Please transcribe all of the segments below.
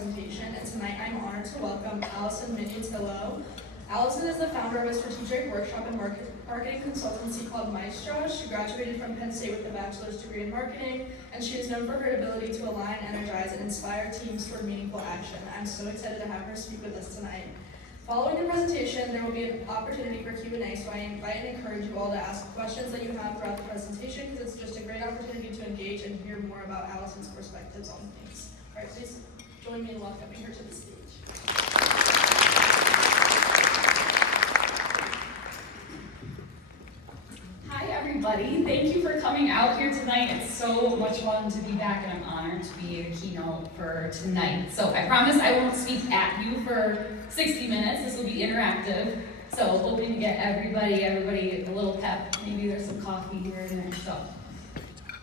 presentation, and tonight I'm honored to welcome Allison Minutillo. Allison is the founder of a strategic workshop and marketing consultancy called Maestra. She graduated from Penn State with a bachelor's degree in marketing, and she is known for her ability to align, energize, and inspire teams toward meaningful action. I'm so excited to have her speak with us tonight. Following the presentation, there will be an opportunity for Q&A, so I invite and encourage you all to ask questions that you have throughout the presentation, because it's just a great opportunity to engage and hear more about Allison's perspectives on things. All right, please join me in welcoming her to the stage. Hi everybody, thank you for coming out here tonight. It's so much fun to be back, and I'm honored to be a keynote for tonight. So I promise I won't speak at you for 60 minutes. This will be interactive. So hoping to get everybody a little pep. Maybe there's some coffee here and there. So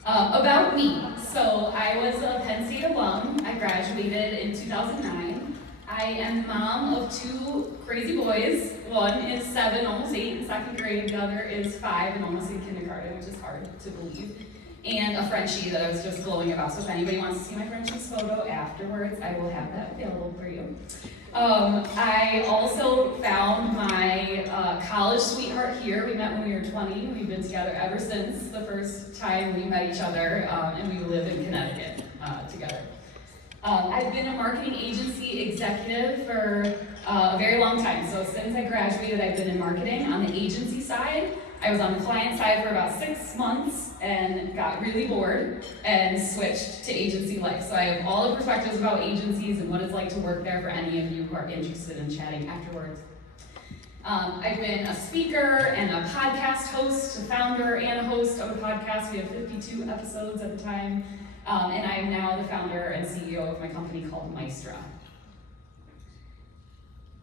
about me. So I was a Penn State alum. I graduated in 2009. I am mom of two crazy boys. One is 7, almost 8 in second grade. The other is 5 and almost in kindergarten, which is hard to believe. And a Frenchie that I was just glowing about. So if anybody wants to see my Frenchie's photo afterwards, I will have that available for you. I also found my college sweetheart here. We met when we were 20. We've been together ever since the first time we met each other, and we live in Connecticut together. I've been a marketing agency executive for a very long time. So since I graduated, I've been in marketing on the agency side. I was on the client side for about 6 months and got really bored and switched to agency life. So I have all the perspectives about agencies and what it's like to work there for any of you who are interested in chatting afterwards. I've been a speaker and a podcast host, a founder and a host of a podcast. We have 52 episodes at the time. And I am now the founder and CEO of my company called Maestra.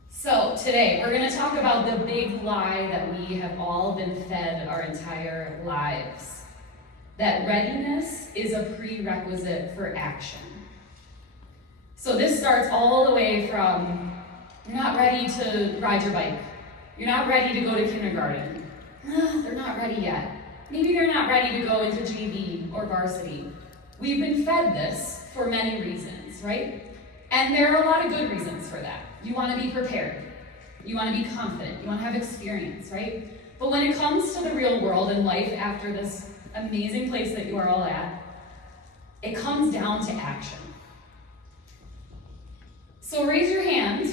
So today, we're going to talk about the big lie that we have all been fed our entire lives. That readiness is a prerequisite for action. So this starts all the way from, you're not ready to ride your bike. You're not ready to go to kindergarten. They're not ready yet. Maybe they're not ready to go into JV or varsity. We've been fed this for many reasons, right? And there are a lot of good reasons for that. You want to be prepared. You want to be confident. You want to have experience, right? But when it comes to the real world and life after this amazing place that you are all at, it comes down to action. So raise your hand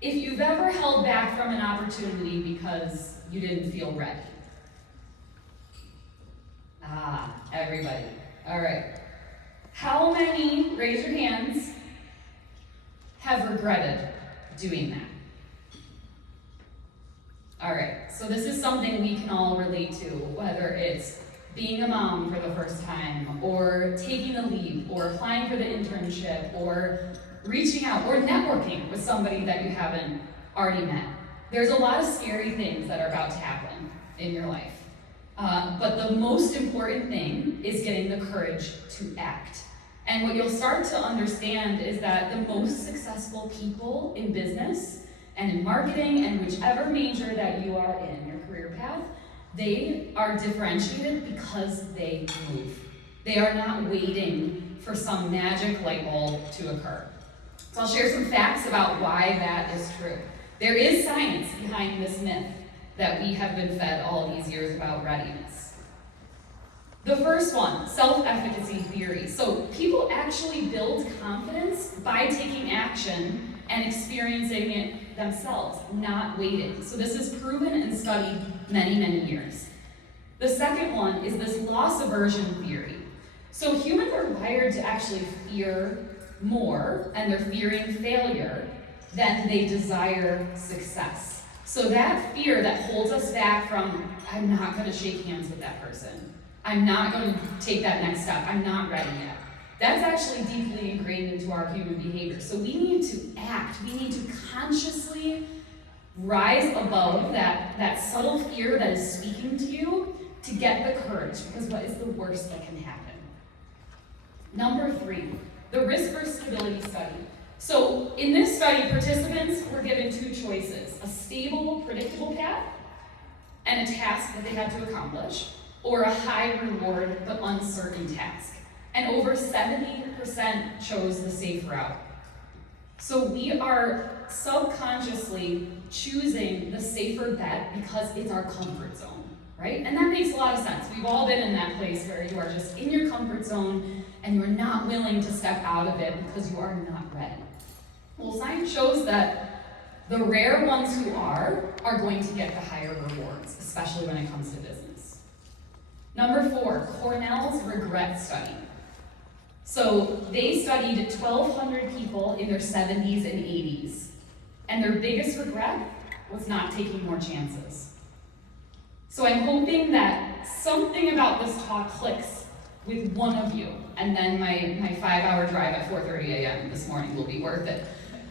if you've ever held back from an opportunity because you didn't feel ready. Everybody. All right. How many, raise your hands, have regretted doing that? All right, so this is something we can all relate to, whether it's being a mom for the first time, or taking a leap, or applying for the internship, or reaching out, or networking with somebody that you haven't already met. There's a lot of scary things that are about to happen in your life. But the most important thing is getting the courage to act. And what you'll start to understand is that the most successful people in business and in marketing and whichever major that you are in your career path, they are differentiated because they move. They are not waiting for some magic light bulb to occur. So I'll share some facts about why that is true. There is science behind this myth that we have been fed all these years about readiness. The first one, self-efficacy theory. So people actually build confidence by taking action and experiencing it themselves, not waiting. So this is proven and studied many, many years. The second one is this loss aversion theory. So humans are wired to actually fear more, and they're fearing failure, than they desire success. So that fear that holds us back from, I'm not going to shake hands with that person. I'm not going to take that next step. I'm not ready yet. That's actually deeply ingrained into our human behavior. So we need to act. We need to consciously rise above that subtle fear that is speaking to you to get the courage, because what is the worst that can happen? Number 3, the risk versus stability study. So in this study, participants were given 2 choices: a stable, predictable path and a task that they had to accomplish, or a high reward but uncertain task. And over 70% chose the safe route. So we are subconsciously choosing the safer bet because it's our comfort zone, right? And that makes a lot of sense. We've all been in that place where you are just in your comfort zone and you are not willing to step out of it because you are not ready. Well, science shows that the rare ones who are going to get the higher rewards, especially when it comes to business. Number 4, Cornell's regret study. So they studied 1,200 people in their 70s and 80s, and their biggest regret was not taking more chances. So I'm hoping that something about this talk clicks with one of you, and then my 5-hour drive at 4:30 a.m. this morning will be worth it.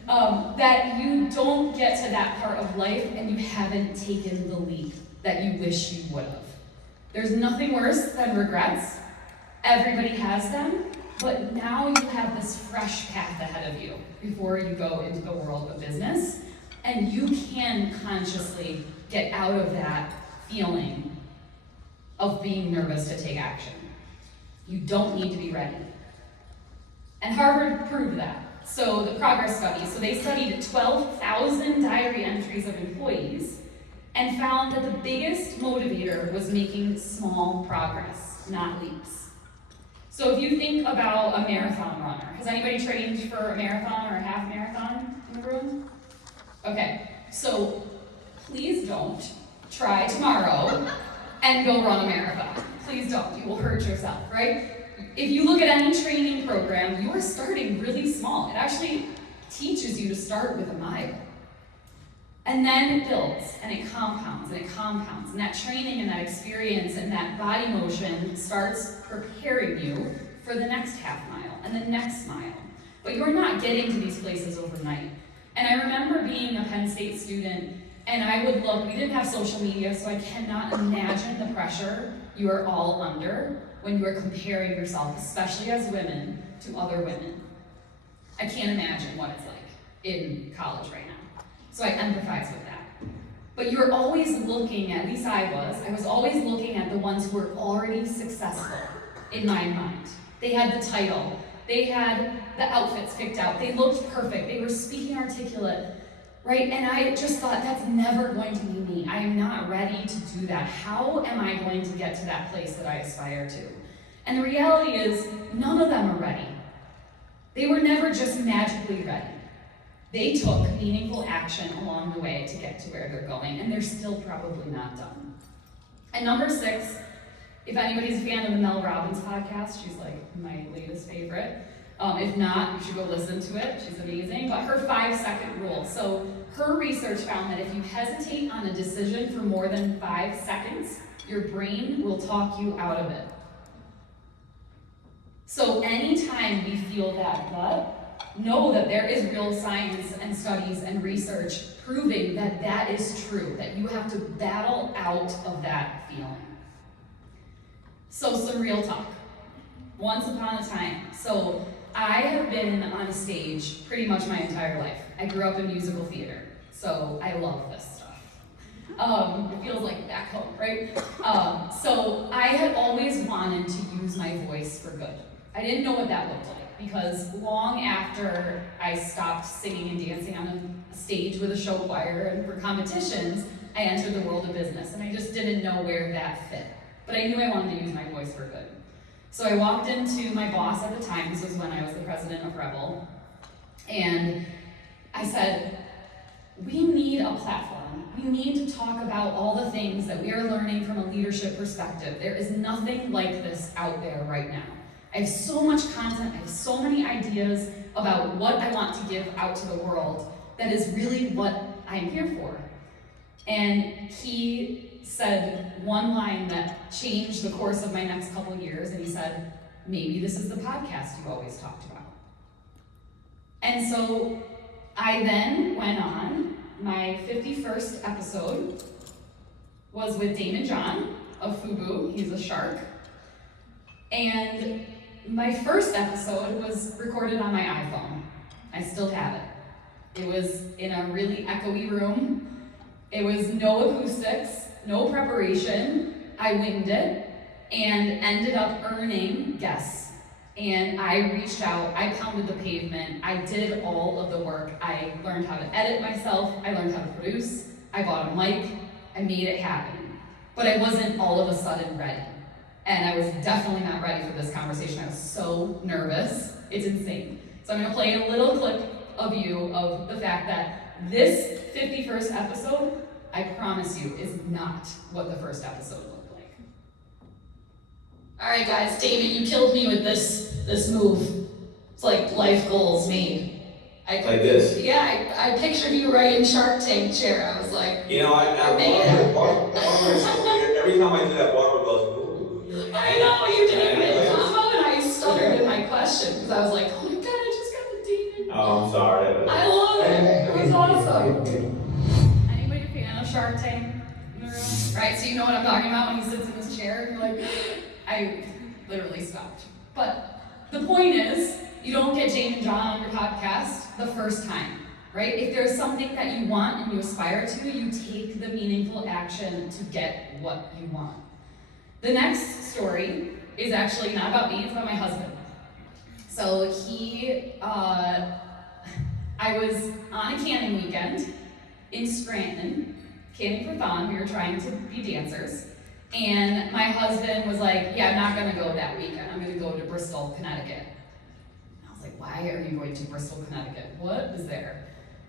That you don't get to that part of life and you haven't taken the leap that you wish you would have. There's nothing worse than regrets. Everybody has them, but now you have this fresh path ahead of you before you go into the world of business, and you can consciously get out of that feeling of being nervous to take action. You don't need to be ready. And Harvard proved that. So the progress study, so they studied 12,000 diary entries of employees and found that the biggest motivator was making small progress, not leaps. So if you think about a marathon runner, has anybody trained for a marathon or a half marathon in the room? Okay, so please don't try tomorrow and go run a marathon. Please don't, you will hurt yourself, right? If you look at any training program, you are starting really small. It actually teaches you to start with a mile. And then it builds, and it compounds, and it compounds. And that training and that experience and that body motion starts preparing you for the next half mile and the next mile. But you're not getting to these places overnight. And I remember being a Penn State student, and I would look, we didn't have social media, so I cannot imagine the pressure you are all under when you are comparing yourself, especially as women, to other women. I can't imagine what it's like in college right now. So I empathize with that. But you're always looking, at least I was always looking at the ones who were already successful in my mind. They had the title, they had the outfits picked out, they looked perfect, they were speaking articulate, right? And I just thought, that's never going to be me. I am not ready to do that. How am I going to get to that place that I aspire to? And the reality is, none of them are ready. They were never just magically ready. They took meaningful action along the way to get to where they're going, and they're still probably not done. And number 6, if anybody's a fan of the Mel Robbins podcast, she's like my latest favorite. If not, you should go listen to it. She's amazing. But her 5-second rule. So her research found that if you hesitate on a decision for more than 5 seconds, your brain will talk you out of it. So anytime we feel that gut, know that there is real science and studies and research proving that that is true, that you have to battle out of that feeling. So some real talk. Once upon a time. So I have been on stage pretty much my entire life. I grew up in musical theater, so I love this stuff. It feels like back home, right? So I had always wanted to use my voice for good. I didn't know what that looked like, because long after I stopped singing and dancing on a stage with a show choir and for competitions, I entered the world of business, and I just didn't know where that fit. But I knew I wanted to use my voice for good. So I walked into my boss at the time, this was when I was the president of Rebel, and I said, we need a platform. We need to talk about all the things that we are learning from a leadership perspective. There is nothing like this out there right now. I have so much content, I have so many ideas about what I want to give out to the world that is really what I'm here for. And he said one line that changed the course of my next couple of years, and he said, maybe this is the podcast you always talked about. And so I then went on, my 51st episode was with Damon John of FUBU, he's a shark. And my first episode was recorded on my iPhone. I still have it. It was in a really echoey room. It was no acoustics, no preparation. I winged it and ended up earning, guess, And I reached out, I pounded the pavement, I did all of the work. I learned how to edit myself, I learned how to produce, I bought a mic, I made it happen. But I wasn't all of a sudden ready. And I was definitely not ready for this conversation. I was so nervous, it's insane. So I'm gonna play a little clip of the fact that this 51st episode, I promise you, is not what the first episode looked like. All right, guys, David, you killed me with this move. It's like life goals made. Like this? Yeah, I pictured you right in Shark Tank chair. I was like, every time I do that, Barbara goes, ooh. I know, you didn't even combo, and I stuttered in my question, because I was like, oh my god, I just got the demon. Oh, I'm sorry. I love it. It was awesome. Anybody a fan of Shark Tank in the room? Right, so you know what I'm talking about when he sits in his chair, and you're like, I literally stopped. But the point is, you don't get Jane and John on your podcast the first time, right? If there's something that you want and you aspire to, you take the meaningful action to get what you want. The next story is actually not about me, it's about my husband. So I was on a canning weekend in Scranton, canning for Thon. We were trying to be dancers. And my husband was like, yeah, I'm not gonna go that weekend. I'm gonna go to Bristol, Connecticut. I was like, why are you going to Bristol, Connecticut? What is there?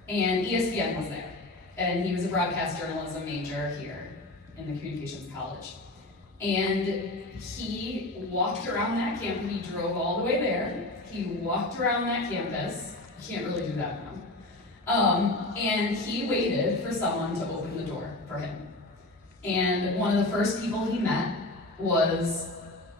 And ESPN was there. And he was a broadcast journalism major here in the Communications College. And he walked around that campus. He drove all the way there. He walked around that campus. You can't really do that now. And he waited for someone to open the door for him. And one of the first people he met was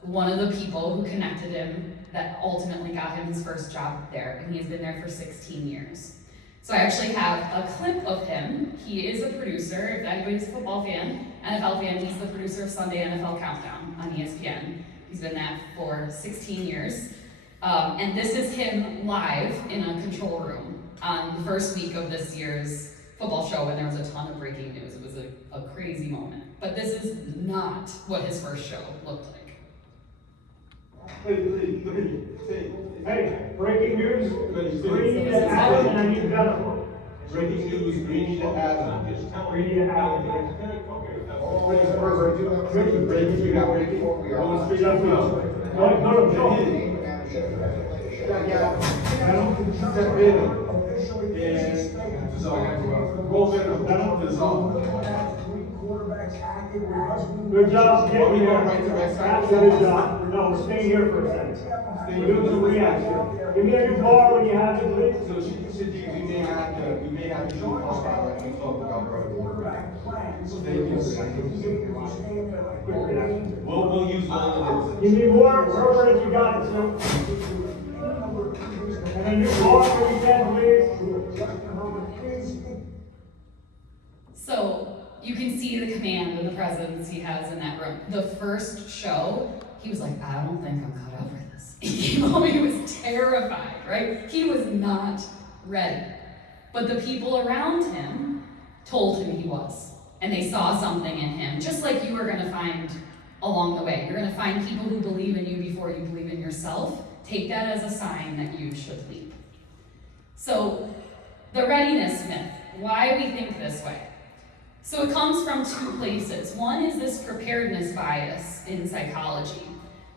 one of the people who connected him that ultimately got him his first job there, and he's been there for 16 years. So I actually have a clip of him. He is a producer. If anybody's a football fan, NFL fan, he's the producer of Sunday NFL Countdown on ESPN. He's been that for 16 years. And this is him live in a control room on the first week of this year's football show when there was a ton of breaking news. It was a crazy moment. But this is not what his first show looked like. Hey, breaking news, Greedy to Allen, and I need Jennifer. Breaking news, Greedy to Allen. Greedy to Allen. Breaking, you got breaking. Good job getting there. That's a good job. No, we're staying here for a second. We're doing some reaction. Give me a new bar when you have it, please. So we may have to shoot all about when we talk about We'll use all of this. Give me more, Herbert, if you got it, sir. And a new bar when you can, please. So you can see the command and the presence he has in that room. The first show, he was like, I don't think I'm cut out for this. He came home, he was terrified, right? He was not ready. But the people around him told him he was. And they saw something in him, just like you are gonna find along the way. You're gonna find people who believe in you before you believe in yourself. Take that as a sign that you should leap. So, the readiness myth, why we think this way. So it comes from two places. One is this preparedness bias in psychology.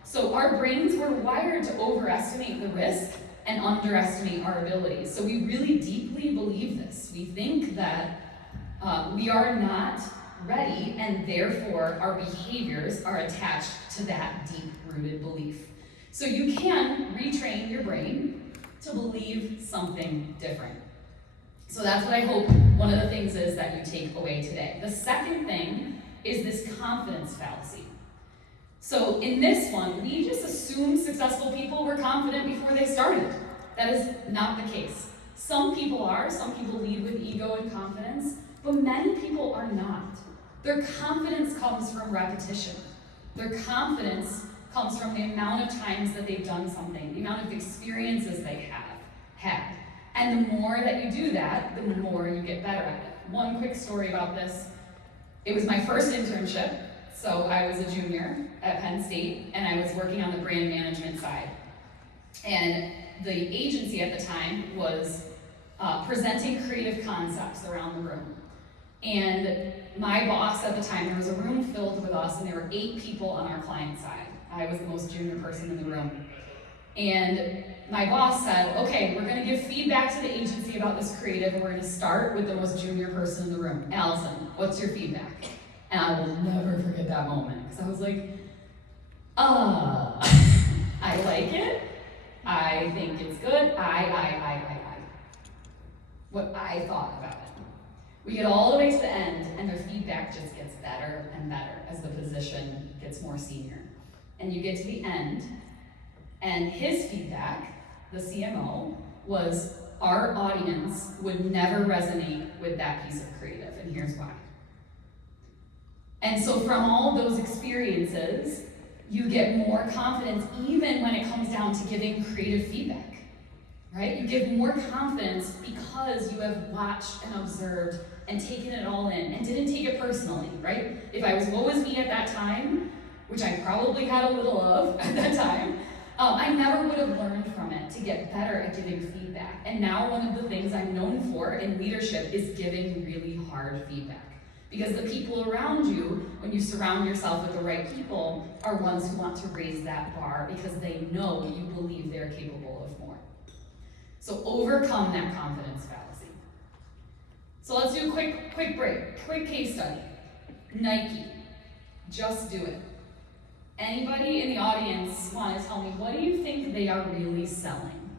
So our brains were wired to overestimate the risk and underestimate our abilities. So we really deeply believe this. We think that we are not ready, and therefore our behaviors are attached to that deep-rooted belief. So you can retrain your brain to believe something different. So that's what I hope one of the things is that you take away today. The second thing is this confidence fallacy. So in this one, we just assume successful people were confident before they started. That is not the case. Some people are, some people lead with ego and confidence, but many people are not. Their confidence comes from repetition. Their confidence comes from the amount of times that they've done something, the amount of experiences they have had. And the more that you do that, the more you get better at it. One quick story about this. It was my first internship. So I was a junior at Penn State, and I was working on the brand management side. And the agency at the time was presenting creative concepts around the room. And my boss at the time, there was a room filled with us, and there were 8 people on our client side. I was the most junior person in the room. And my boss said, okay, we're gonna give feedback to the agency about this creative, and we're gonna start with the most junior person in the room. Allison, what's your feedback? And I will never forget that moment, because I was like, I like it. I think it's good. What I thought about it. We get all the way to the end, and their feedback just gets better and better as the position gets more senior. And you get to the end, and his feedback, the CMO, was our audience would never resonate with that piece of creative, and here's why. And so from all those experiences, you get more confidence even when it comes down to giving creative feedback, right? You give more confidence because you have watched and observed and taken it all in and didn't take it personally, right? If I was woe is me at that time, which I probably had a little of at that time, I never would have learned from it to get better at giving feedback. And now one of the things I'm known for in leadership is giving really hard feedback. Because the people around you, when you surround yourself with the right people, are ones who want to raise that bar because they know you believe they're capable of more. So overcome that confidence fallacy. So let's do a quick break, quick case study. Nike, just do it. Anybody in the audience want to tell me, what do you think they are really selling?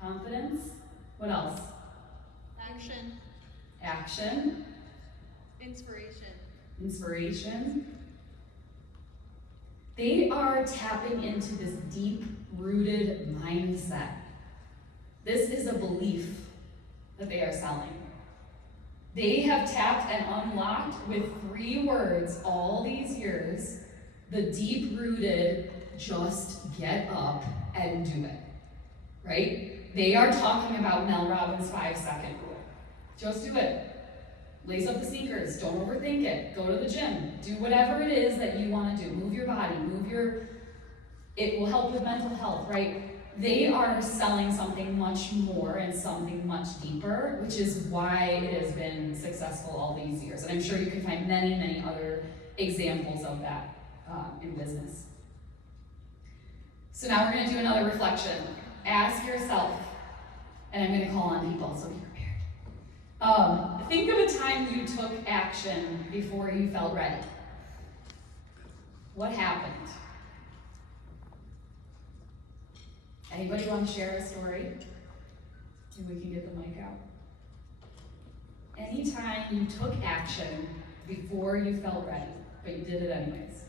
Confidence? What else? Action. Action. Inspiration. Inspiration. They are tapping into this deep-rooted mindset. This is a belief that they are selling. They have tapped and unlocked with 3 words all these years, the deep-rooted, just get up and do it, right? They are talking about Mel Robbins' 5-second rule. Just do it. Lace up the sneakers, don't overthink it, go to the gym, do whatever it is that you want to do. Move your body, it will help with mental health, right? They are selling something much more and something much deeper, which is why it has been successful all these years. And I'm sure you can find many, many other examples of that in business. So now we're going to do another reflection. Ask yourself, and I'm going to call on people, so be prepared. Think of a time you took action before you felt ready. What happened? Anybody want to share a story? Maybe we can get the mic out. Anytime you took action before you felt ready, but you did it anyways.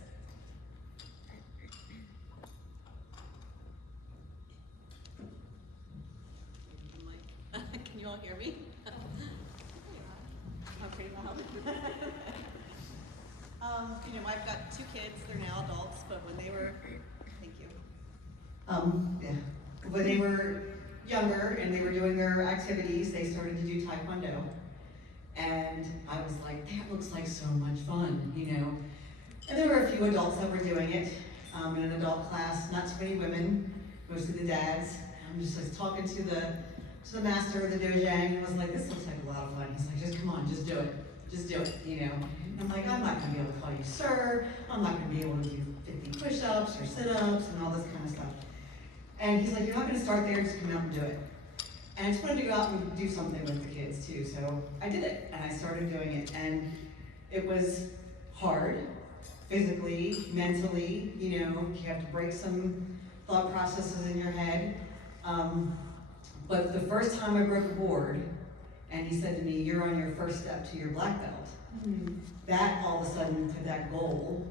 Can you all hear me? Okay, loud. I've got 2 kids, they're now adults, but when they were, thank you. When they were younger and they were doing their activities, they started to do Taekwondo. And I was like, that looks like so much fun, And there were a few adults that were doing it in an adult class, not too many women, mostly the dads. I'm just like talking to the master of the dojang, and was like, this looks like a lot of fun. He's like, just come on, just do it, And I'm like, I'm not gonna be able to call you sir, I'm not gonna be able to do 50 push-ups or sit-ups and all this kind of stuff. And he's like, you're not gonna start there, just come out and do it. And I just wanted to go out and do something with the kids too, so I did it, and I started doing it, and it was hard, physically, mentally, you have to break some thought processes in your head. But the first time I broke a board, and he said to me, you're on your first step to your black belt, that all of a sudden put that goal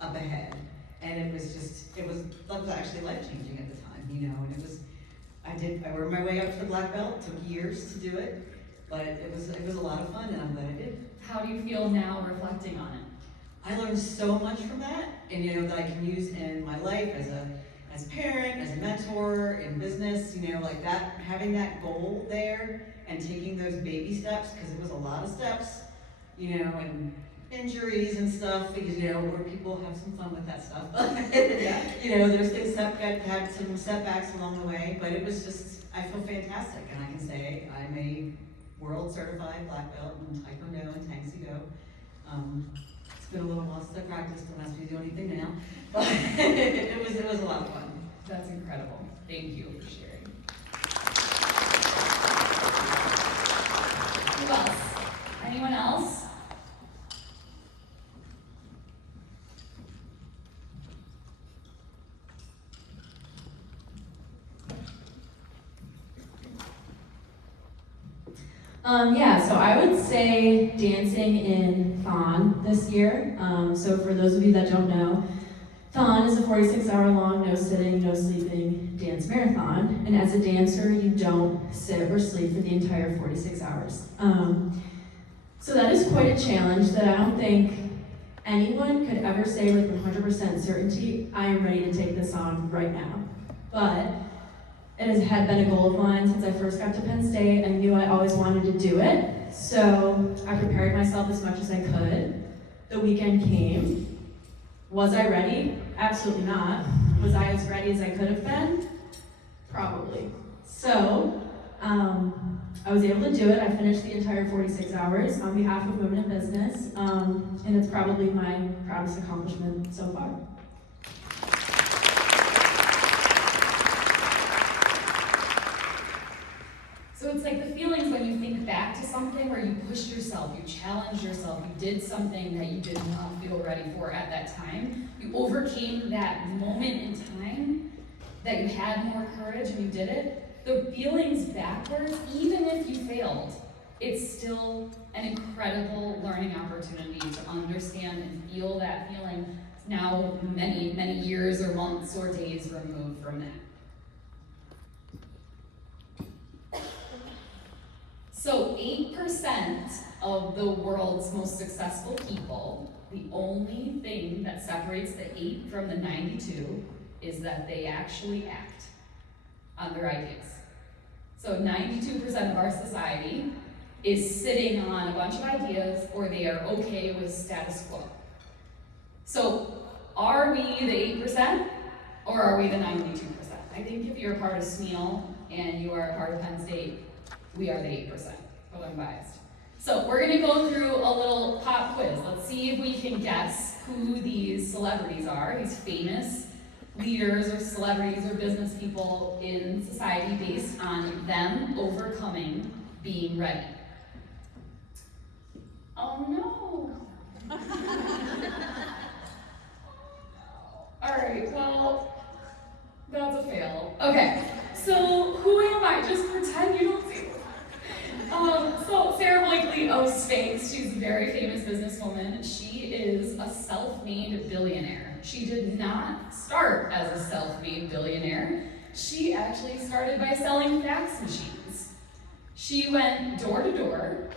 up ahead. And it was actually life-changing at the time, and it was, I worked my way up to the black belt, took years to do it, but it was a lot of fun, and I'm glad I did. How do you feel now reflecting on it? I learned so much from that, and that I can use in my life as a parent, as a mentor, in business, like that, having that goal there and taking those baby steps, because it was a lot of steps, and injuries and stuff, you know, where people have some fun with that stuff. Yeah. You know, there's things that had some setbacks along the way, but it was just, I feel fantastic, and I can say I'm a world certified black belt in Taekwondo and Tang Soo Do. It's been a little while since I practiced, don't ask me to do anything now, but it was a lot of fun. That's incredible. Thank you for sharing. Who else? Anyone else? Yeah, so I would say dancing in Thon this year. So for those of you that don't know, Thon is a 46-hour-long, no sitting, no sleeping dance marathon. And as a dancer, you don't sit or sleep for the entire 46 hours. So that is quite a challenge that I don't think anyone could ever say with 100% certainty, I am ready to take this on right now. But it had been a goal of mine since I first got to Penn State. I knew I always wanted to do it, so I prepared myself as much as I could. The weekend came. Was I ready? Absolutely not. Was I as ready as I could have been? Probably. So, I was able to do it. I finished the entire 46 hours on behalf of women in business, and it's probably my proudest accomplishment so far. So it's like the feelings when you think back to something where you pushed yourself, you challenged yourself, you did something that you did not feel ready for at that time. You overcame that moment in time that you had more courage and you did it. The feelings backwards, even if you failed, it's still an incredible learning opportunity to understand and feel that feeling now many, many years or months or days removed from that. So 8% of the world's most successful people, the only thing that separates the 8 from the 92 is that they actually act on their ideas. So 92% of our society is sitting on a bunch of ideas, or they are okay with status quo. So are we the 8% or are we the 92%? I think if you're a part of SMEAL and you are a part of Penn State, we are the 8%, but I'm biased. So we're gonna go through a little pop quiz. Let's see if we can guess who these celebrities are, these famous leaders or celebrities or business people in society based on them overcoming being ready. Oh no. All right, well, that's a fail. Okay, so who am I? Just pretend you don't see me. So Sarah Blakely of Spanx, she's a very famous businesswoman. She is a self-made billionaire. She did not start as a self-made billionaire. She actually started by selling fax machines. She went door to door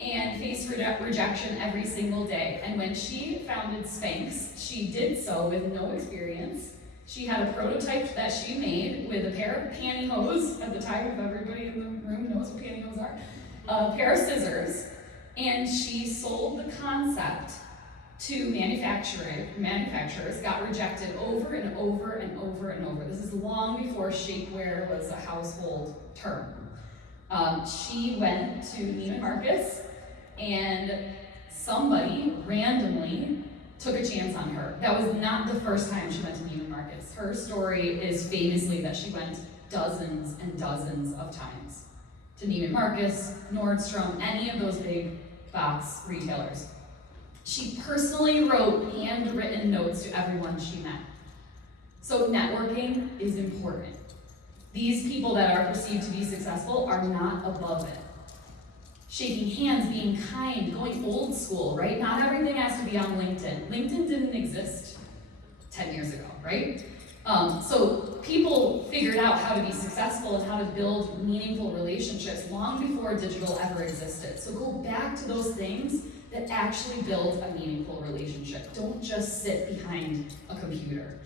and faced rejection every single day. And when she founded Spanx, she did so with no experience. She had a prototype that she made with a pair of pantyhose, at the time, if everybody in the room knows what pantyhose are, a pair of scissors, and she sold the concept to manufacturers, got rejected over and over and over and over. This is long before shapewear was a household term. She went to Neiman Marcus, and somebody randomly took a chance on her. That was not the first time she went to Neiman Marcus. Her story is famously that she went dozens and dozens of times to Neiman Marcus, Nordstrom, any of those big box retailers. She personally wrote handwritten notes to everyone she met. So networking is important. These people that are perceived to be successful are not above it. Shaking hands, being kind, going old school, right? Not everything has to be on LinkedIn. LinkedIn didn't exist 10 years ago, right? So people figured out how to be successful and how to build meaningful relationships long before digital ever existed. So go back to those things that actually build a meaningful relationship. Don't just sit behind a computer.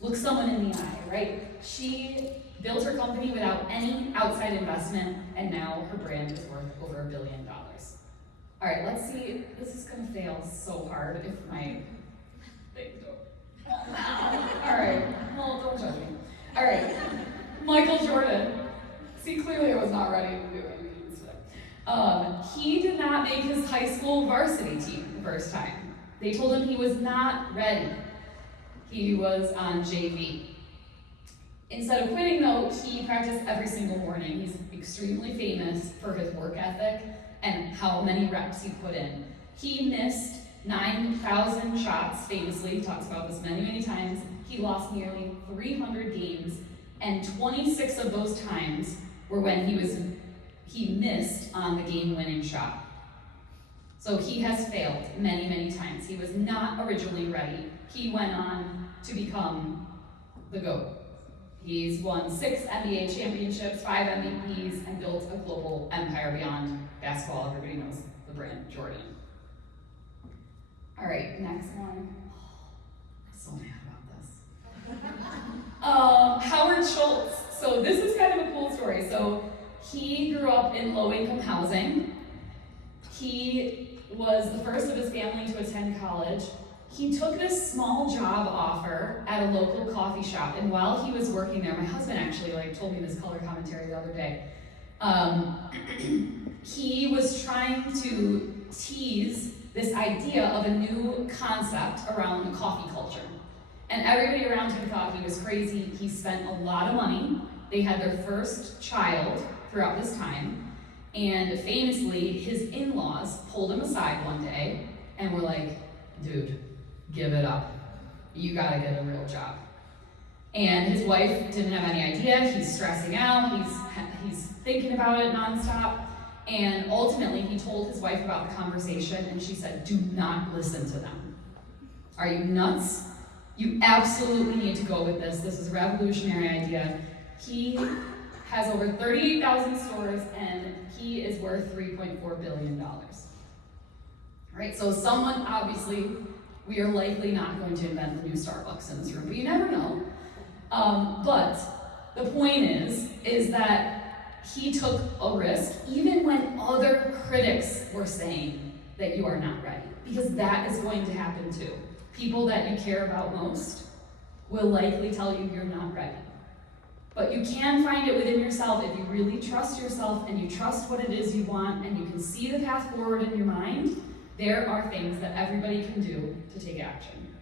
Look someone in the eye, right? She built her company without any outside investment, and now her brand is worth over $1 billion. All right, let's see. This is gonna fail so hard if my thing don't. All right, well, don't judge me. All right, Michael Jordan. See, clearly I was not ready to do anything today. He did not make his high school varsity team the first time. They told him he was not ready. He was on JV. Instead of quitting though, he practiced every single morning. He's extremely famous for his work ethic and how many reps he put in. He missed 9,000 shots, famously, he talks about this many, many times. He lost nearly 300 games, and 26 of those times were when he missed on the game-winning shot. So he has failed many, many times. He was not originally ready. He went on to become the GOAT. He's won 6 NBA championships, 5 MVPs, and built a global empire beyond basketball. Everybody knows the brand Jordan. All right, next one. I'm so mad about this. Howard Schultz. So this is kind of a cool story. So he grew up in low-income housing. He was the first of his family to attend college. He took this small job offer at a local coffee shop, and while he was working there, my husband actually told me this color commentary the other day. He was trying to tease this idea of a new concept around coffee culture. And everybody around him thought he was crazy. He spent a lot of money. They had their first child throughout this time. And famously, his in-laws pulled him aside one day and were like, dude, give it up. You gotta get a real job. And his wife didn't have any idea. He's stressing out. He's thinking about it nonstop. And ultimately, he told his wife about the conversation, and she said, do not listen to them. Are you nuts? You absolutely need to go with this. This is a revolutionary idea. He has over 38,000 stores, and he is worth $3.4 billion. All right, so someone, obviously, we are likely not going to invent the new Starbucks in this room, but you never know. But the point is that he took a risk, even when other critics were saying that you are not ready, because that is going to happen too. People that you care about most will likely tell you you're not ready. But you can find it within yourself if you really trust yourself and you trust what it is you want and you can see the path forward in your mind. There are things that everybody can do to take action.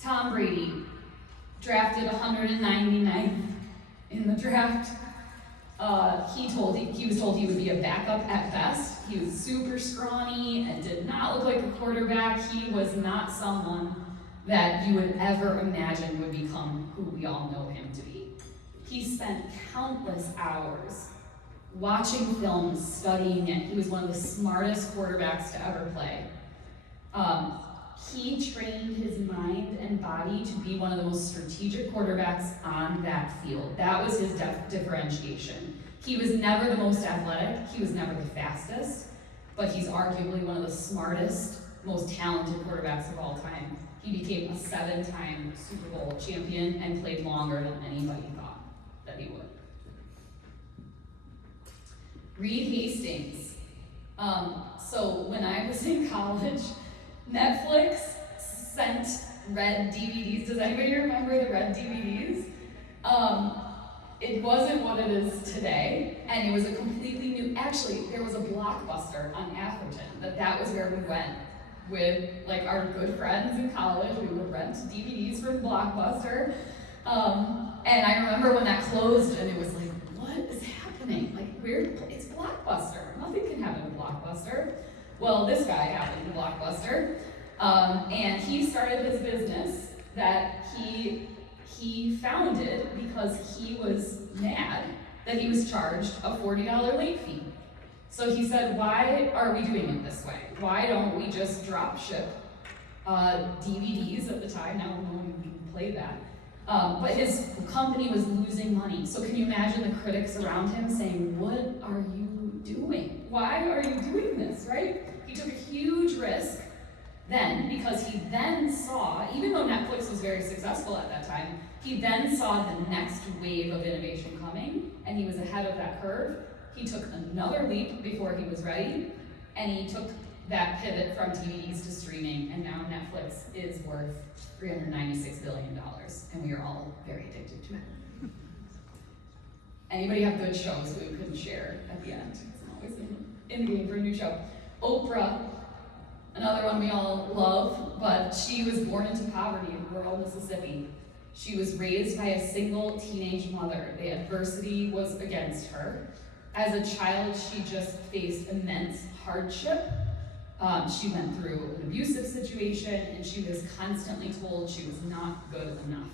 Tom Brady, drafted 199th in the draft. He was told he would be a backup at best. He was super scrawny and did not look like a quarterback. He was not someone that you would ever imagine would become who we all know him to be. He spent countless hours watching films, studying it. He was one of the smartest quarterbacks to ever play. He trained his mind and body to be one of the most strategic quarterbacks on that field. That was his differentiation. He was never the most athletic, he was never the fastest, but he's arguably one of the smartest, most talented quarterbacks of all time. He became a 7-time Super Bowl champion and played longer than anybody thought that he would. Reed Hastings. So when I was in college, Netflix sent red DVDs. Does anybody remember the red DVDs? It wasn't what it is today, and it was a completely new, actually, there was a Blockbuster on Atherton, that was where we went with our good friends in college. We would rent DVDs from Blockbuster. And I remember when that closed and it was like, what is happening? It's Blockbuster. Nothing can happen to Blockbuster. Well, this guy happened to Blockbuster. And he started his business that he founded because he was mad that he was charged a $40 late fee. So he said, why are we doing it this way? Why don't we just drop ship DVDs at the time? Now no one can play that. But his company was losing money. So can you imagine the critics around him saying, what are you doing? Why are you doing this, right? He took a huge risk then, because he then saw, even though Netflix was very successful at that time, he then saw the next wave of innovation coming, and he was ahead of that curve, He took another leap before he was ready, and he took that pivot from DVDs to streaming, and now Netflix is worth $396 billion, and we are all very addicted to it. Anybody have good shows we couldn't share at the end? I'm always in the game for a new show. Oprah, another one we all love, but she was born into poverty in rural Mississippi. She was raised by a single teenage mother. The adversity was against her. As a child, she just faced immense hardship. She went through an abusive situation, and she was constantly told she was not good enough.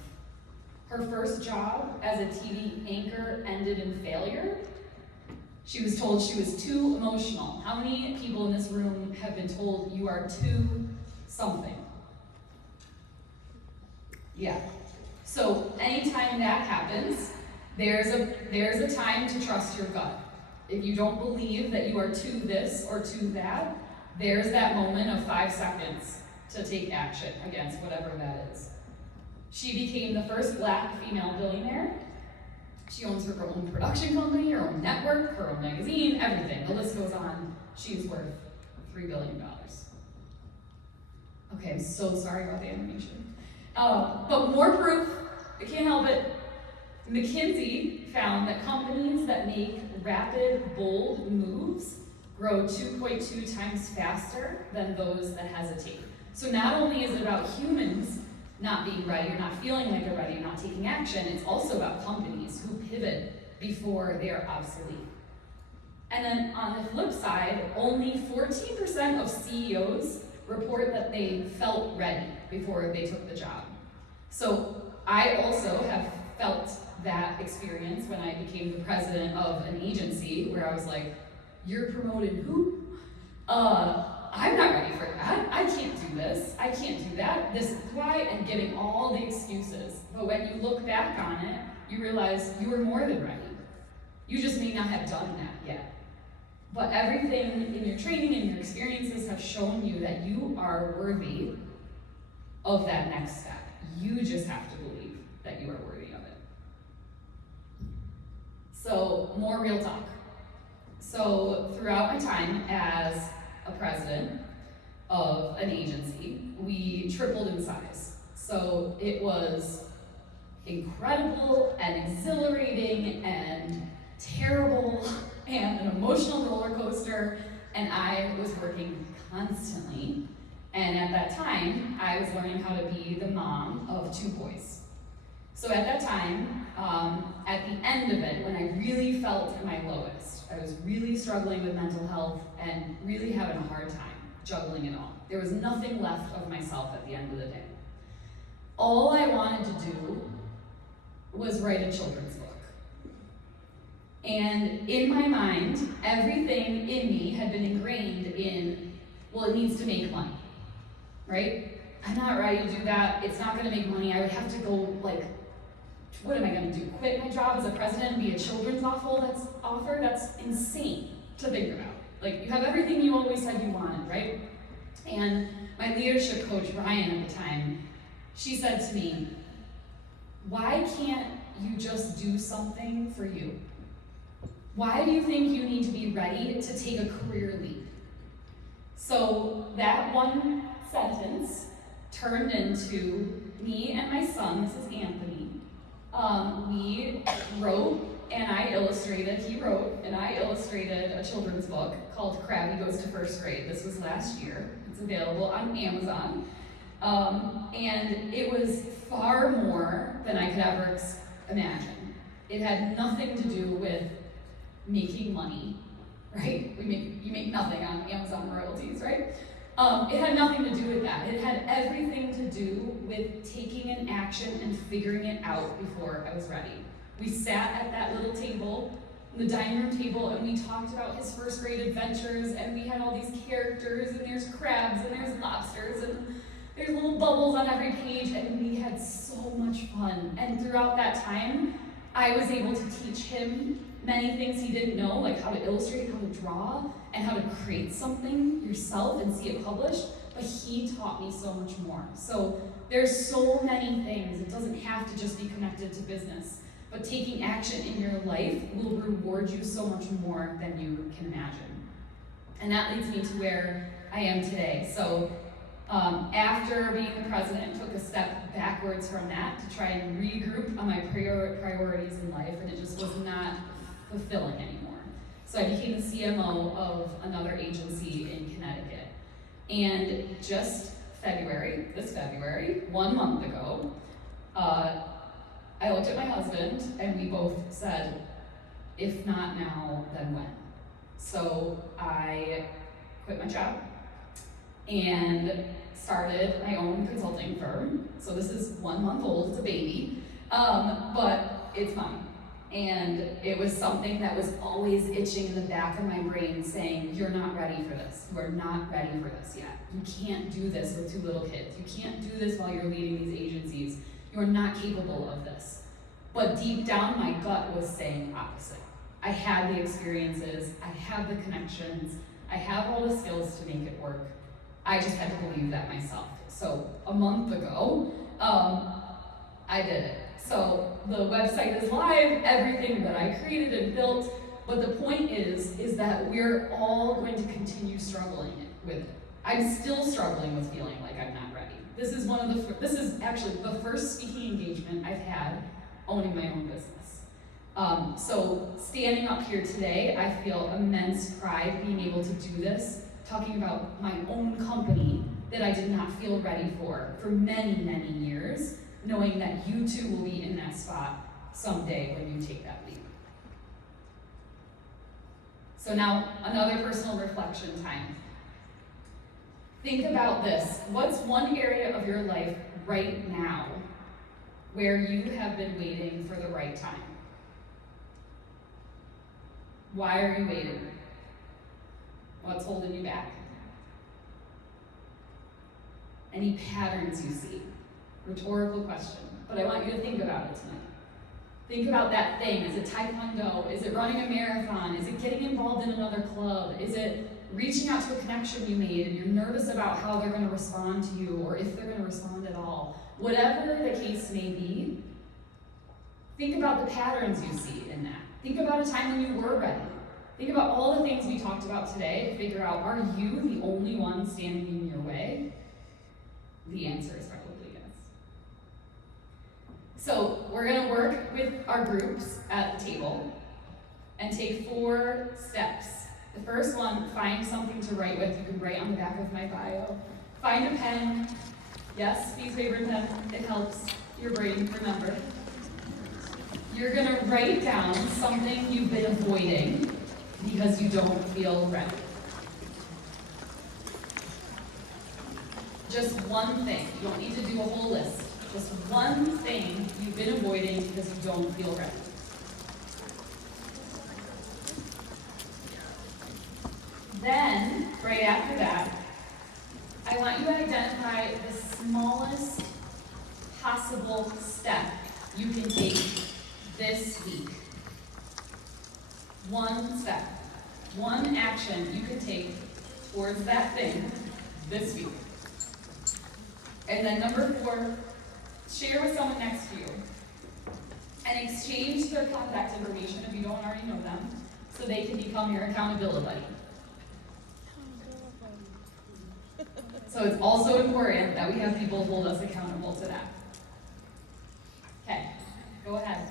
Her first job as a TV anchor ended in failure. She was told she was too emotional. How many people in this room have been told you are too something? Yeah. So anytime that happens, there's a time to trust your gut. If you don't believe that you are to this or to that, there's that moment of 5 seconds to take action against whatever that is. She became the first Black female billionaire. She owns her own production company, her own network, her own magazine, everything. The list goes on. She's worth $3 billion. Okay, I'm so sorry about the animation. But more proof, I can't help it. McKinsey found that companies that make rapid, bold moves grow 2.2 times faster than those that hesitate. So not only is it about humans not being ready or not feeling like they're ready, not taking action, it's also about companies who pivot before they are obsolete. And then on the flip side, only 14% of CEOs report that they felt ready before they took the job. So I also have felt that experience when I became the president of an agency where I was like, you're promoting who? I'm not ready for that. I can't do this. I can't do that. This is why, and giving all the excuses. But when you look back on it, you realize you were more than ready. You just may not have done that yet. But everything in your training and your experiences have shown you that you are worthy of that next step. You just have to believe that you are worthy of it. So, more real talk. So, throughout my time as a president of an agency, we tripled in size. So, it was incredible and exhilarating and terrible and an emotional roller coaster, and I was working constantly. And at that time, I was learning how to be the mom of 2 boys. So at that time, at the end of it, when I really felt at my lowest, I was really struggling with mental health and really having a hard time juggling it all. There was nothing left of myself at the end of the day. All I wanted to do was write a children's book. And in my mind, everything in me had been ingrained in, well, it needs to make money, right? I'm not ready to do that. It's not going to make money. I would have to go, like, what am I going to do? Quit my job as a president and be a children's author? That's insane to think about. Like, you have everything you always said you wanted, right? And my leadership coach, Ryan, at the time, she said to me, why can't you just do something for you? Why do you think you need to be ready to take a career leap? So that one sentence turned into me and my son, this is Anthony. We wrote and I illustrated, he wrote and I illustrated a children's book called Krabby Goes to First Grade. This was last year. It's available on Amazon. And it was far more than I could ever imagine. It had nothing to do with making money, right? You make nothing on Amazon royalties, right? It had nothing to do with that. It had everything to do with taking an action and figuring it out before I was ready. We sat at that little table, the dining room table, and we talked about his first grade adventures, and we had all these characters, and there's crabs, and there's lobsters, and there's little bubbles on every page, and we had so much fun. And throughout that time, I was able to teach him many things he didn't know, like how to illustrate, how to draw, and how to create something yourself and see it published, but he taught me so much more. So there's so many things. It doesn't have to just be connected to business. but taking action in your life will reward you so much more than you can imagine. And that leads me to where I am today. So after being the president, took a step backwards from that to try and regroup on my priorities in life, and it just was not fulfilling anymore. So I became the CMO of another agency in Connecticut. And just this February, 1 month ago, I looked at my husband and we both said, if not now, then when? So I quit my job and started my own consulting firm. So this is 1 month old, it's a baby, but it's mine. And it was something that was always itching in the back of my brain saying, you're not ready for this. You are not ready for this yet. You can't do this with 2 little kids. You can't do this while you're leading these agencies. You are not capable of this. But deep down, my gut was saying opposite. I had the experiences, I have the connections, I have all the skills to make it work. I just had to believe that myself. So a month ago, I did it. So the website is live, everything that I created and built, but the point is that we're all going to continue struggling with it. I'm still struggling with feeling like I'm not ready. This is actually the first speaking engagement I've had owning my own business. So standing up here today, I feel immense pride being able to do this, talking about my own company that I did not feel ready for many, many years, knowing that you too will be in that spot someday when you take that leap. So now, another personal reflection time. Think about this. What's one area of your life right now where you have been waiting for the right time? Why are you waiting? What's holding you back? Any patterns you see? Rhetorical question, but I want you to think about it tonight. Think about that thing. Is it taekwondo? Is it running a marathon? Is it getting involved in another club? Is it reaching out to a connection you made and you're nervous about how they're going to respond to you or if they're going to respond at all? Whatever the case may be, think about the patterns you see in that. Think about a time when you were ready. Think about all the things we talked about today to figure out, are you the only one standing in your way? The answer is probably yes. So we're going to work with our groups at the table and take 4 steps. The first one, find something to write with. You can write on the back of my bio. Find a pen. Yes, piece of paper and pen. It helps your brain remember. You're going to write down something you've been avoiding because you don't feel ready. Just one thing. You don't need to do a whole list. Just one thing you've been avoiding because you don't feel ready. Then, right after that, I want you to identify the smallest possible step you can take this week. One step, one action you can take towards that thing this week. And then number 4, share with someone next to you and exchange their contact information if you don't already know them so they can become your accountability buddy. So it's also important that we have people hold us accountable to that. Okay, go ahead.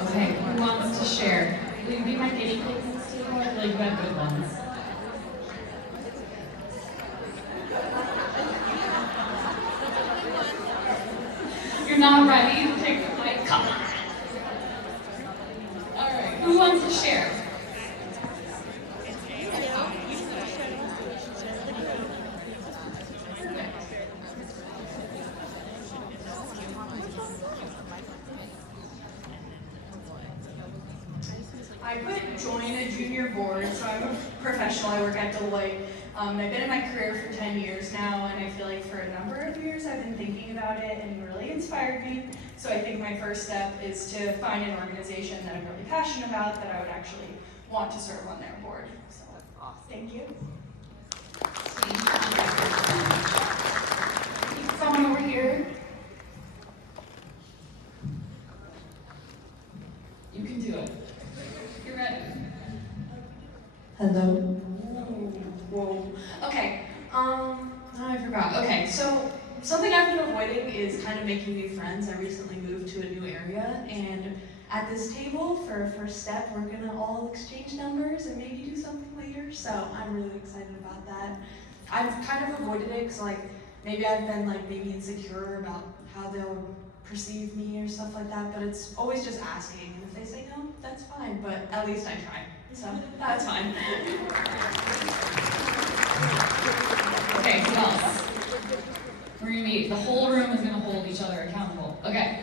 Okay, who wants to share? Will you be my guinea pigs in this table? I feel like you have good ones. You're not ready to pick the mic? Come on. Alright, who wants to share? I put join a junior board, so I'm a professional. I work at Deloitte. I've been in my career for 10 years now, and I feel like for a number of years I've been thinking about it and really inspired me. So I think my first step is to find an organization that I'm really passionate about that I would actually want to serve on their board. So thank you. Someone over here. You can do it. You're ready. Hello. Whoa. Okay. I forgot. Okay, so something I've been avoiding is kind of making new friends. I recently moved to a new area, and at this table, for a first step, we're gonna all exchange numbers and maybe do something later. So I'm really excited about that. I've kind of avoided it because, like, maybe I've been maybe insecure about how they'll perceive me or stuff like that. But it's always just asking, and if they say no, that's fine. But at least I tried. So that's fine. Okay, who else? We're gonna be, the whole room is gonna hold each other accountable. Okay.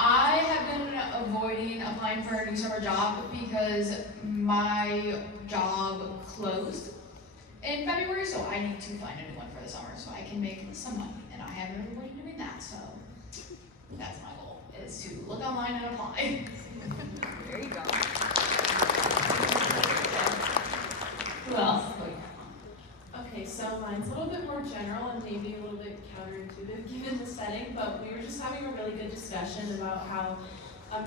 I have been avoiding applying for a new summer job because my job closed in February, so I need to find a new one for the summer so I can make some money, and I haven't been avoiding doing that, so that's my goal, is to look online and apply. There you go. Who else? Okay, so mine's a little bit more general and maybe a little bit counterintuitive given the setting, but we were just having a really good discussion about how, I'm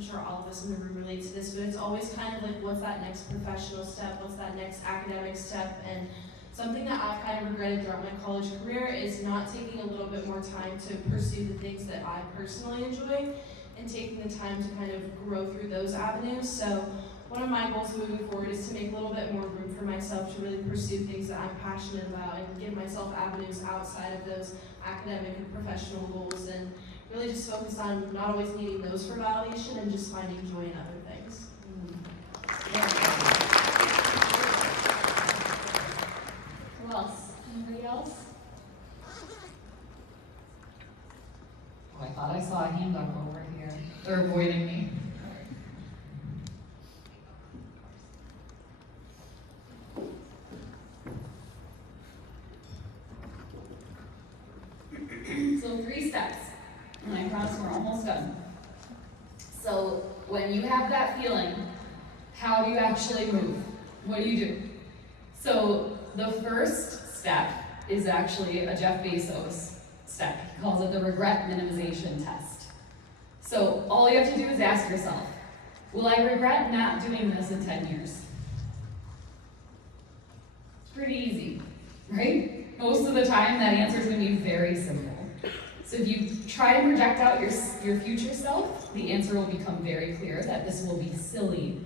sure all of us in the room relate to this, but it's always kind of like, what's that next professional step, what's that next academic step, and something that I've kind of regretted throughout my college career is not taking a little bit more time to pursue the things that I personally enjoy and taking the time to kind of grow through those avenues. So one of my goals moving forward is to make a little bit more room for myself to really pursue things that I'm passionate about and give myself avenues outside of those academic and professional goals, and really just focus on not always needing those for validation and just finding joy in other things. Who else? Anybody else? Oh, I thought I saw a hand up over here. They're avoiding me. So 3 steps, and I promise we're almost done. So when you have that feeling, how do you actually move? What do you do? So the first step is actually a Jeff Bezos step. He calls it the regret minimization test. So all you have to do is ask yourself, will I regret not doing this in 10 years? It's pretty easy, right? Most of the time that answer is going to be very simple. So if you try to project out your future self, the answer will become very clear that this will be silly,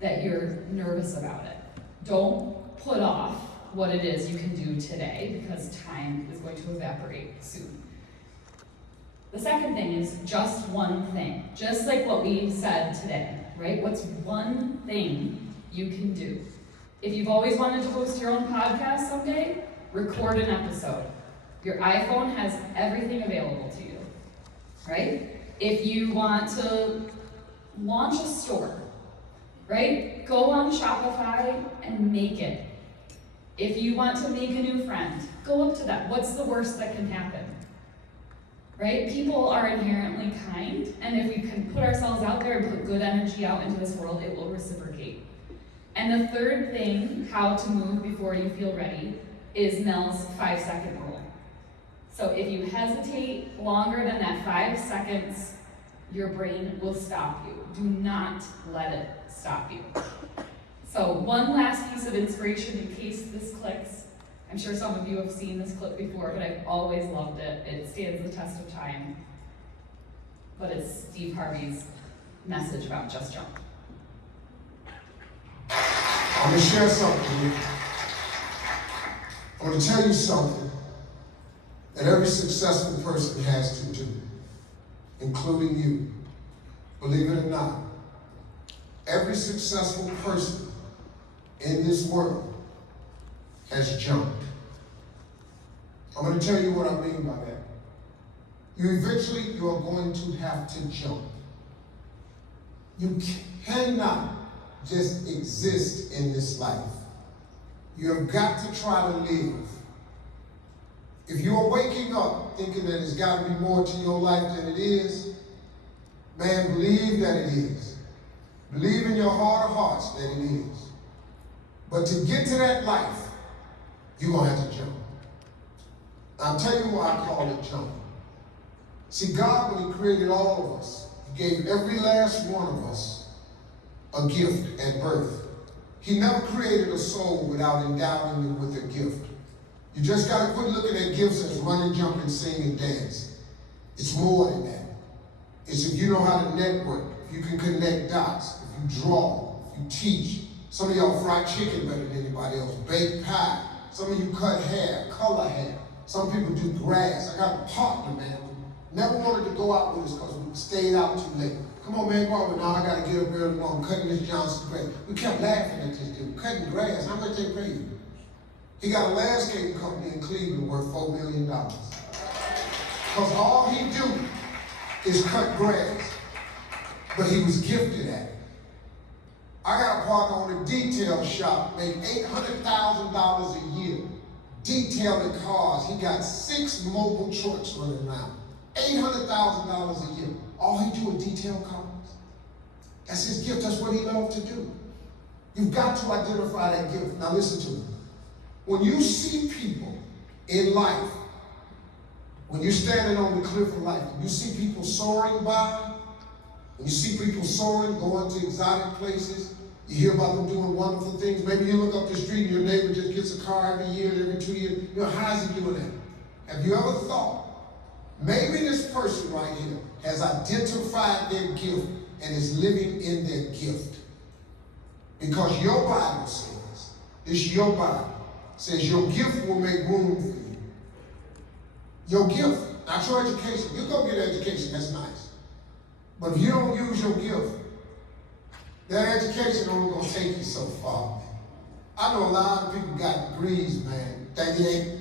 that you're nervous about it. Don't put off what it is you can do today because time is going to evaporate soon. The second thing is just one thing, just like what we said today, right? What's one thing you can do? If you've always wanted to host your own podcast someday, record an episode. Your iPhone has everything available to you, right? If you want to launch a store, right? Go on Shopify and make it. If you want to make a new friend, go up to them. What's the worst that can happen? Right? People are inherently kind, and if we can put ourselves out there and put good energy out into this world, it will reciprocate. And the third thing, how to move before you feel ready, is Mel's 5-second rule. So if you hesitate longer than that 5 seconds, your brain will stop you. Do not let it stop you. So one last piece of inspiration in case this clicks. I'm sure some of you have seen this clip before, but I've always loved it. It stands the test of time. But it's Steve Harvey's message about just jump. I'm going to share something with you. I'm going to tell you something that every successful person has to do, including you. Believe it or not, every successful person in this world has jumped. I'm going to tell you what I mean by that. You are going to have to jump. You cannot just exist in this life. You have got to try to live. If you are waking up thinking that there's got to be more to your life than it is, man, believe that it is. Believe in your heart of hearts that it is. But to get to that life, you're going to have to jump. I'll tell you why I call it jumping. See, God, when He created all of us, He gave every last one of us a gift at birth. He never created a soul without endowing it with a gift. You just got to quit looking at gifts as running, jumping, singing, dance. It's more than that. It's if you know how to network, if you can connect dots, if you draw, if you teach. Some of y'all fry chicken better than anybody else, bake pie. Some of you cut hair, color hair. Some people do grass. I got a partner, man. Never wanted to go out with us because we stayed out too late. Come on, man, go out with now. I got to get up early in the morning. I'm cutting this Johnson grass. We kept laughing at this dude. Cutting grass. How much they pay you? He got a landscaping company in Cleveland worth $4 million. Because all he do is cut grass. But he was gifted at it. I got a partner on a detail shop, make $800,000 a year, detailing cars. He got 6 mobile trucks running around. $800,000 a year. All he do is detail cars. That's his gift. That's what he loves to do. You've got to identify that gift. Now listen to me. When you see people in life, when you're standing on the cliff of life, when you see people soaring by, when you see people soaring, going to exotic places, you hear about them doing wonderful things. Maybe you look up the street and your neighbor just gets a car every year, every 2 years. You know, how is he doing that? Have you ever thought, maybe this person right here has identified their gift and is living in their gift? Because your Bible says, it's your Bible, says your gift will make room for you. Your gift. Not your education. You go get education, that's nice. But if you don't use your gift, that education only gonna take you so far. I know a lot of people got degrees, man. That ain't.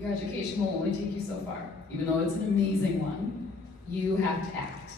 Your education will only take you so far. Even though it's an amazing one, you have to act.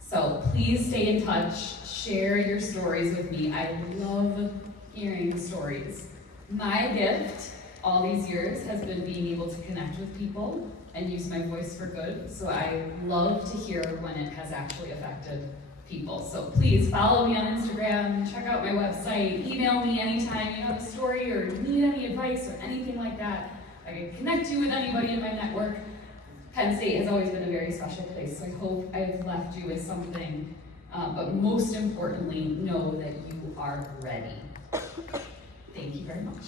So please stay in touch, share your stories with me. I love hearing stories. My gift all these years has been being able to connect with people and use my voice for good. So I love to hear when it has actually affected people. So please follow me on Instagram, check out my website, email me anytime you have a story or need any advice or anything like that. I can connect you with anybody in my network. Penn State has always been a very special place, so I hope I've left you with something, but most importantly, know that you are ready. Thank you very much.